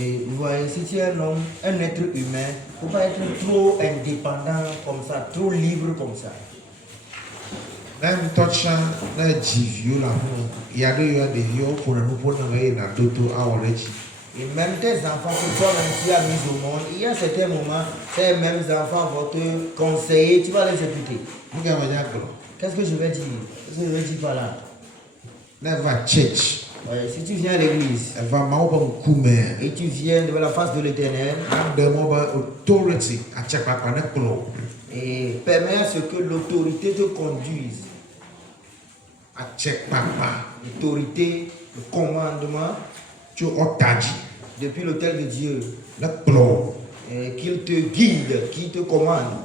Et vous voyez, si tu es un homme, un être humain, il ne faut pas être trop indépendant comme ça, trop libre comme ça. Même touchant la jivio là, il y a des vieux pour nous pour nous aller dans d'autres awards. Et même tes enfants que toi-même tu as mis au monde, il y a certains moments, ces mêmes enfants vont te conseiller, tu vas les écouter. Qu'est-ce que je vais dire? Qu'est-ce que je vais dire par là? Never church. Si tu viens à l'église et tu viens devant la face de l'Éternel et permets à ce que l'autorité te conduise. L'autorité, le commandement depuis l'autel de Dieu. Et qu'il te guide, qu'il te commande.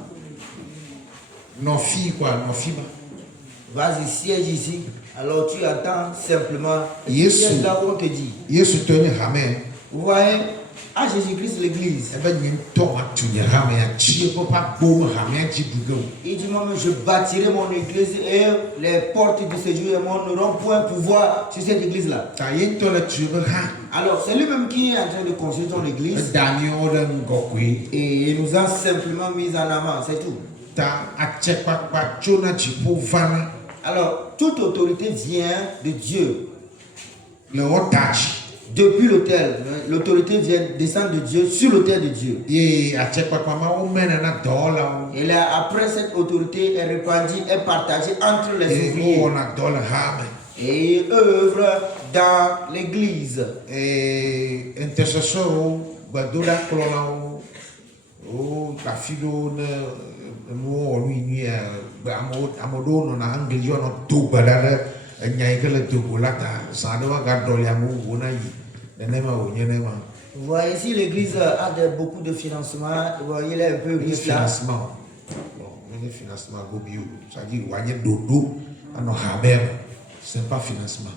Vas-y, siège ici. Alors tu attends simplement. Qu'est-ce là qu'on te dit? Vous voyez, à Jésus-Christ l'église. Il dit moi je bâtirai mon église et les portes de séjour n'auront point pouvoir sur cette église là. Alors c'est lui-même qui est en train de construire ton église. Et il nous a simplement mis en avant, c'est tout. Alors, toute autorité vient de Dieu. Depuis l'autel, l'autorité vient descendre de Dieu sur l'autel de Dieu. Et là, après cette autorité est répandue, est partagée entre les ouvriers. Et ils œuvrent dans l'église. Et intercesseur, vous voyez, si l'église a beaucoup de financement, vous voyez, il est un peu riche là. C'est pas financement.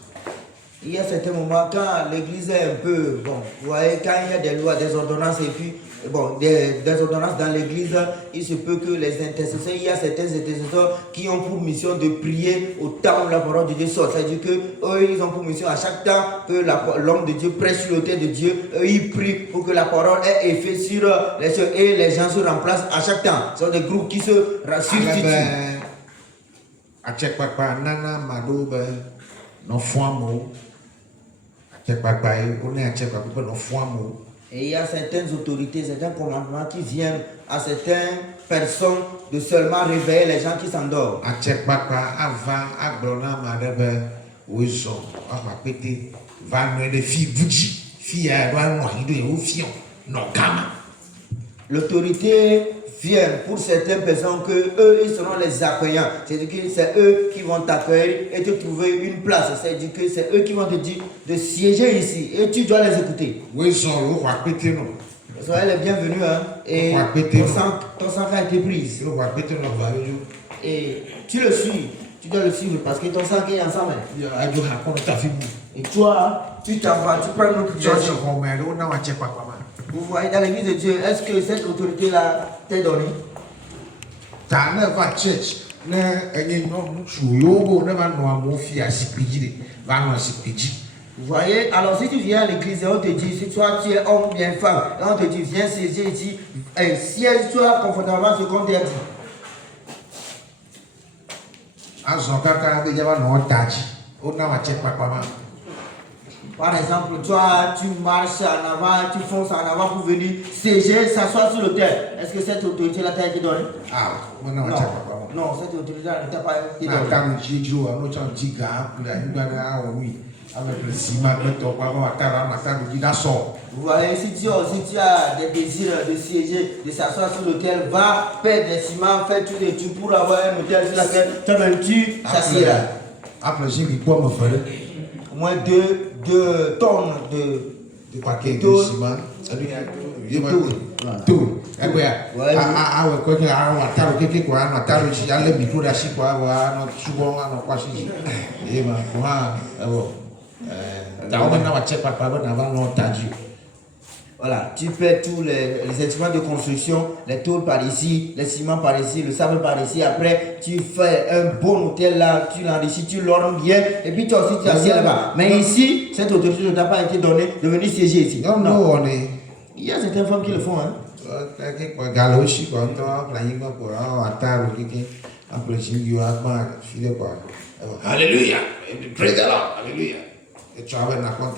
Il y a certains moments quand l'église est un peu, bon, vous voyez, quand il y a des lois, des ordonnances et puis, bon, des ordonnances dans l'église, il se peut que les intercesseurs, il y a certains intercesseurs qui ont pour mission de prier au temps où la parole de Dieu sort. C'est-à-dire qu'eux, ils ont pour mission à chaque temps que l'homme de Dieu prêche sur l'autel de Dieu, eux, ils prient pour que la parole ait effet sur les choses et les gens se remplacent à chaque temps. Ce sont des groupes qui se substituent. Et il y a certaines autorités, certains commandements qui viennent à certaines personnes de seulement réveiller les gens qui s'endorment. L'autorité vient pour certaines personnes que eux ils seront les accueillants. C'est-à-dire que c'est eux qui vont t'accueillir et te trouver une place. C'est-à-dire que c'est eux qui vont te dire de siéger ici et tu dois les écouter. Soyez les bienvenus, hein. Et ton sang a été pris. Et tu le suis. Tu dois le suivre parce que ton sang est ensemble. Et toi, tu t'en vas, tu prends notre direction. Vous voyez dans l'église de Dieu, est-ce que cette autorité-là t'est donnée? Vous voyez, alors si tu viens à l'église et on te dit, si toi tu es homme ou bien femme, et on te dit, viens siéger ici, siège-toi confortablement ce qu'on t'a dit. Par exemple, toi, tu marches en avant, tu fonces en avant pour venir siéger, s'asseoir sur l'autel. Est-ce que cette autorité-là t'a été donnée? Non, cette autorité-là ne t'a pas été donnée. Vous voyez, si tu as des désirs de siéger, de s'asseoir sur l'autel, va faire des ciments, faire tout des trucs pour avoir un hôtel sur laquelle toi-même tu s'assieras. Au moins 2 tonnes de ciment. Voilà, tu paies tous les instruments de construction, les tôles par ici, les ciments par ici, le sable par ici. Après, tu fais un bon hôtel là, tu l'enrichis, tu l'ornes bien, et puis toi aussi tu assieds là-bas. Mais ici, cette autorité ne t'a pas été donnée de venir siéger ici. Non. Il y a certaines femmes qui le font, hein. Alléluia. Praise the Lord. Alléluia. Et tu avais la compte.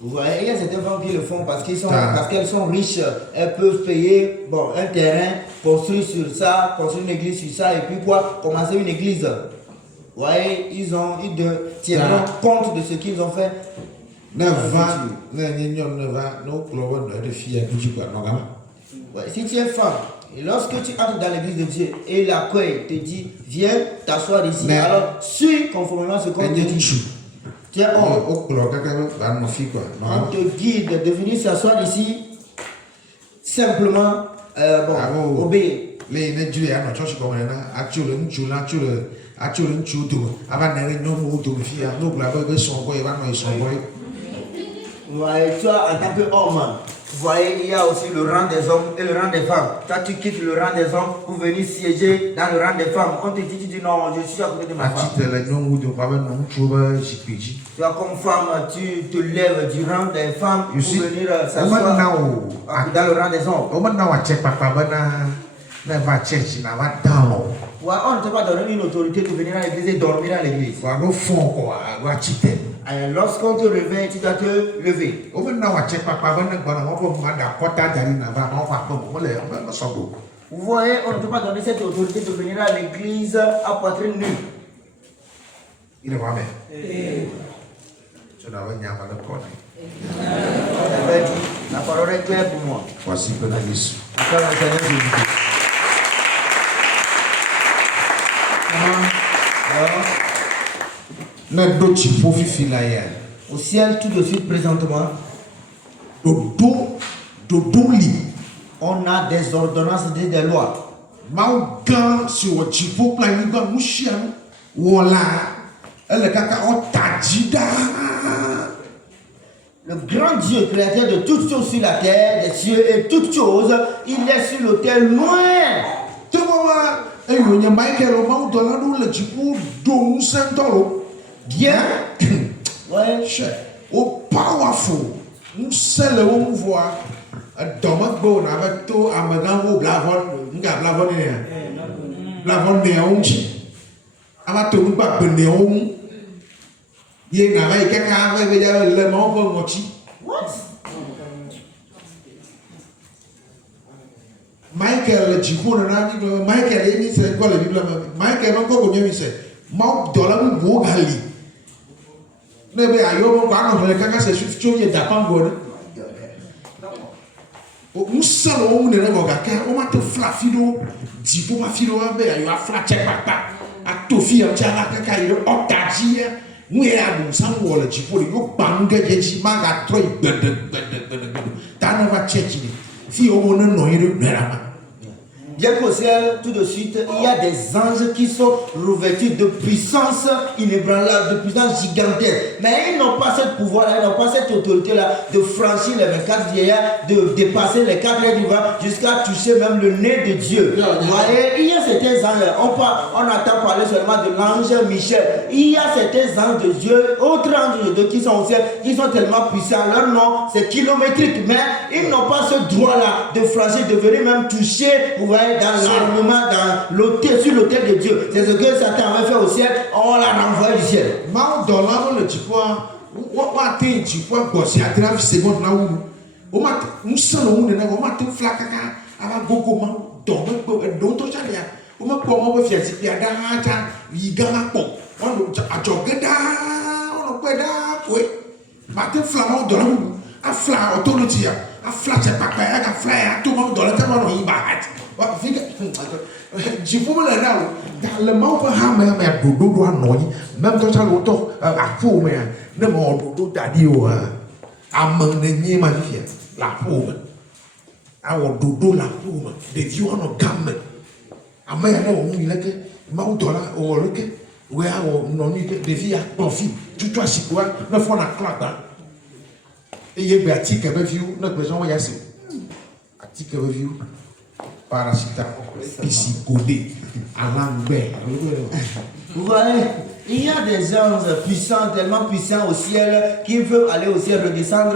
Vous voyez, il y a certaines femmes qui le font parce qu'elles sont riches, elles peuvent payer un terrain, construire sur ça, construire une église sur ça, et puis quoi, commencer une église. Vous voyez, ils tiendront compte de ce qu'ils ont fait. Si tu es femme, et lorsque tu entres dans l'église de Dieu et l'accueil te dit, viens t'asseoir ici, alors suis conformément à ce qu'on te dit. Tiens, on te guide de venir s'asseoir ici, simplement, obéir. Vous voyez, toi, en tant qu'homme, vous voyez, il y a aussi le rang des hommes et le rang des femmes. Toi, tu quittes le rang des hommes pour venir siéger dans le rang des femmes. On te dit, tu dis non, je suis à côté de ma femme. Toi, comme femme, tu te lèves du rang des femmes pour venir s'asseoir dans le rang des hommes. Ouais, on ne t'a pas donné une autorité pour venir à l'église et dormir à l'église. Lorsqu'on te réveille, tu dois te lever. Vous voyez, on ne peut pas donner cette autorité de venir à l'église à poitrine nue. La parole est claire pour moi. Voici que la mission. Au ciel, tout de suite, présentement, on a des ordonnances et des lois. Le grand Dieu, créateur de toutes choses sur la terre, des cieux et toutes choses, il est sur l'autel loin. Bien. Ouais. Oh, powerful. Nous sommes le monde voir. Dommage bon avec tout amagan blavon, nga blavon ne. Blavon ne onchi. Amato mba beneon. Ye na vai kaka vai veja le mon bon mochi. What? Michael Jikuna na Michael ni c'est quoi la Bible Michael non ko bonye mi c'est. Mau dola mu gali. Nebe ayo mo kwa no le kaka se swift ye dapango ne. O musalo o ne go kaka o ma to flafido dipo ma fido be ayo afla check papa atofi am chala kaka yo otaji mu ya bu san wo le dipo yo banga jeji ma ga tro gbede ta na va check ni fi o mo no yiro nerama. Bien qu'au ciel, tout de suite, il y a des anges qui sont revêtus de puissance inébranlable, de puissance gigantesque. Mais ils n'ont pas ce pouvoir-là, ils n'ont pas cette autorité-là de franchir les 24 vieillards, de dépasser les 4 heures du vent jusqu'à toucher même le nez de Dieu. Vous voyez, il y a certains anges, on entend parler seulement de l'ange Michel. Il y a certains anges de Dieu, autres anges de Dieu qui sont au ciel, qui sont tellement puissants. Leur nom, c'est kilométrique, mais ils n'ont pas ce droit-là de franchir, de venir même toucher, vous voyez, dans l'armement, dans l'autel, sur l'autel de Dieu. C'est ce que Satan avait fait au ciel, on l'a renvoyé du ciel. Mau dans la le tipua, what thing tipua bosi a 30 secondes na wu. O ma musalo wu ne na o ma te flakaka aba gogo ma do to cha ya. O ma ko mo be fiasi ya da ta yi ga ma po. On do ajogeda, on pe da ko. Ma te flama do la wu. A fla authority ya. A fla che papa ya ka fla ya to mo do la ta ma no yi ba hat. Je vous le dans le monde mais dodo annoyi même quand ça l'auto à fou mais ne mon dodo dadio amang ne ni magnifié la fou a o dodo la fou de vieux no gamme amay na o mu ile ke ma o dola o le ke we a o no ni ke de vie a profit tu toi si quoi ne font la claque Et il y a un article qui est vu, notre maison, il y a ce article qui est vu. Paracétamol, psychodé, à l'anglais. Vous voyez, il y a des anges puissants, tellement puissants au ciel, qui veulent aller au ciel redescendre,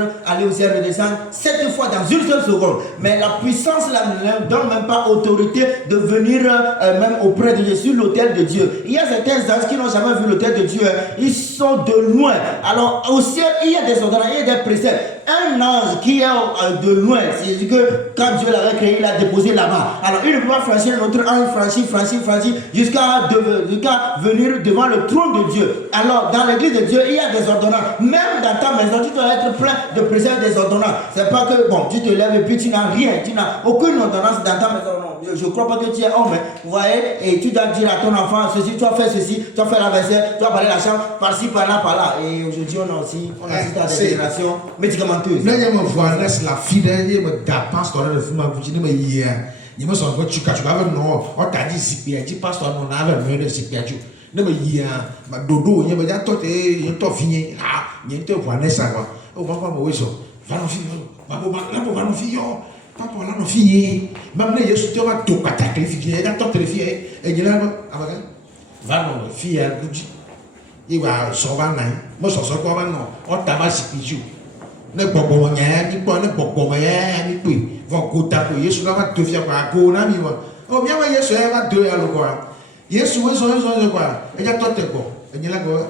7 fois dans une seule seconde. Mais la puissance là ne leur donne même pas autorité de venir même auprès de Dieu, sur l'autel de Dieu. Il y a certains anges qui n'ont jamais vu l'autel de Dieu, ils sont de loin. Alors au ciel, il y a des ordonnances, il y a des préceptes. Un ange qui est de loin, c'est-à-dire que quand Dieu l'avait créé, il l'a déposé là-bas. Alors il ne peut pas franchir notre ange, franchir, jusqu'à venir devant le trône de Dieu. Alors dans l'église de Dieu, il y a des ordonnances. Même dans ta maison, tu dois être plein de préceptes des ordonnances. C'est pas que, bon, tu te lèves et puis tu n'as rien, tu n'as aucune ordonnance dans ta maison. Non, je ne crois pas que tu es homme. Vous voyez, et tu dois dire à ton enfant, ceci, tu as fait ceci, tu as fait la vaisselle, tu as parlé la chambre, par-ci, par-là, par-là. Et aujourd'hui, on assiste à des générations médicamenteuses. Là, il y a mon voisin, la fille, il y a mon pasteur, le film, il y a il me semble que tu vas non, on t'a dit si bien, tu passes ton nom, avec le si bien, tu ne me y a dodo, il y a tout et tout fini, ah, il y a tout pour ça, quoi. Oh, papa, moi, ça, va nos filles, va nos filles, papa, là, nos filles, même les yeux, tu vas tout attaquer les filles, il y a tout les filles, et il y a là, va nos filles, il va sauver un an, moi, ça sort quoi, non, on t'a pas si bien. Ne bobo nya mi po ne bobo ya mi pe von ko ta ko Yesu na ma to fia kwa ko na mi wa o mi wa Yesu e ma do ya lo kwa Yesu we so kwa e ja to te ko e ni la ko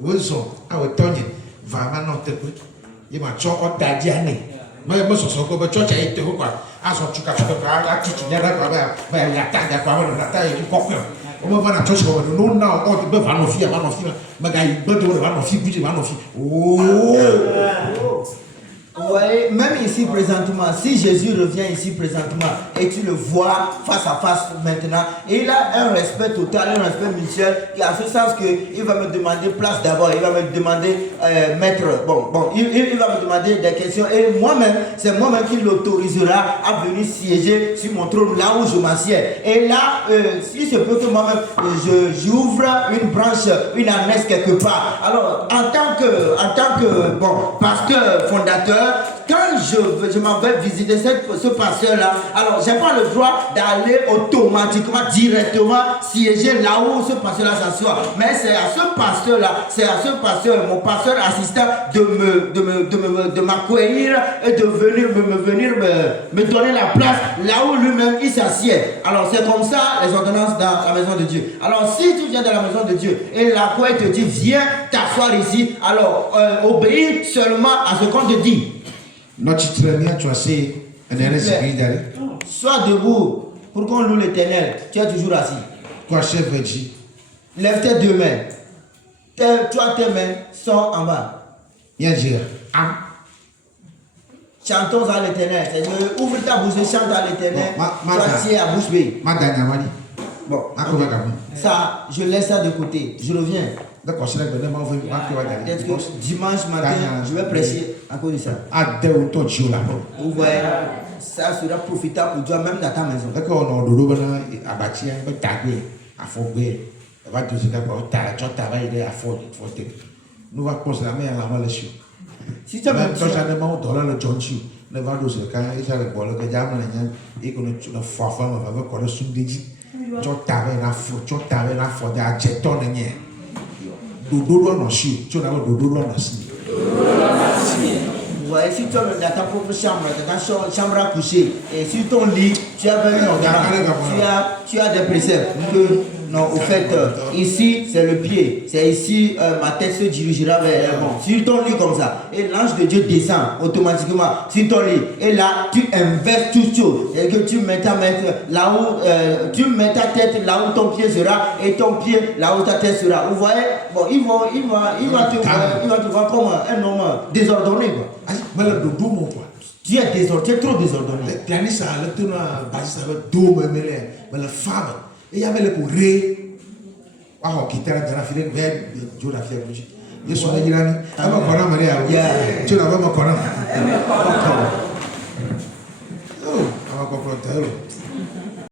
we so a we to ni va ma no te ko ye ma cho o ta dia ni ma mo so ko ba cho cha e te ko kwa a so chuka kwa a chi chi nya ra kwa ba ya ta ga kwa na ta e ko ko o mo va na cho ko no na o te be va no fia ma ga i be do va no fi bu va no fi Vous voyez, même ici présentement, si Jésus revient ici présentement et tu le vois face à face maintenant, et il a un respect total, un respect mutuel, qui a ce sens qu'il va me demander place d'abord, il va me demander maître, il va me demander des questions, et moi-même, c'est moi-même qui l'autorisera à venir siéger sur mon trône là où je m'assieds. Et là, il se peut que moi-même, j'ouvre une branche, une annexe quelque part. Alors, en tant que pasteur fondateur, quand je m'en vais visiter ce pasteur-là, alors j'ai pas le droit d'aller automatiquement, directement siéger là où ce pasteur-là s'assoit. Mais c'est à ce pasteur, mon pasteur assistant, de m'accueillir et de venir me donner la place là où lui-même il s'assied. Alors c'est comme ça les ordonnances dans la maison de Dieu. Alors si tu viens dans la maison de Dieu et l'accueil te dit viens t'asseoir ici, alors obéis seulement à ce qu'on te dit. Sois debout pour qu'on loue l'Éternel. Tu es toujours assis. Lève tes deux mains. Toi, tes mains sont en bas. Chantons à l'Éternel. Ouvre ta bouche et chante à l'Éternel. Toi, tu es à bouche bée. Bon, ça, je laisse ça de côté. Je reviens. Peut-être que dimanche matin, je vais prêcher à cause de ça. Vous voyez, ça sera profitable pour toi même dans ta maison. Si tu as vous voyez, si tu es dans ta propre chambre, dans ta chambre à coucher, et sur ton lit, tu as une ordonnance, tu as des préceptes. Non, au fait, ici c'est le pied, c'est ici ma tête se dirigera vers sur ton lit comme ça. Et l'ange de Dieu descend automatiquement sur ton lit. Et là, tu inverses tout chose. Et que tu mets ta tête là où tu mets ta tête là où ton pied sera et ton pied là où ta tête sera. Vous voyez, bon, il va te voir comme un homme désordonné, quoi. Tu es désordonné, tu es trop désordonné. Et il y avait le courrier. Ah, qui était dans la file verte, Dieu l'a fait. Je suis allé là, à ma corona, Maria. Tu l'as vu, ma corona. Oh, à ma corona.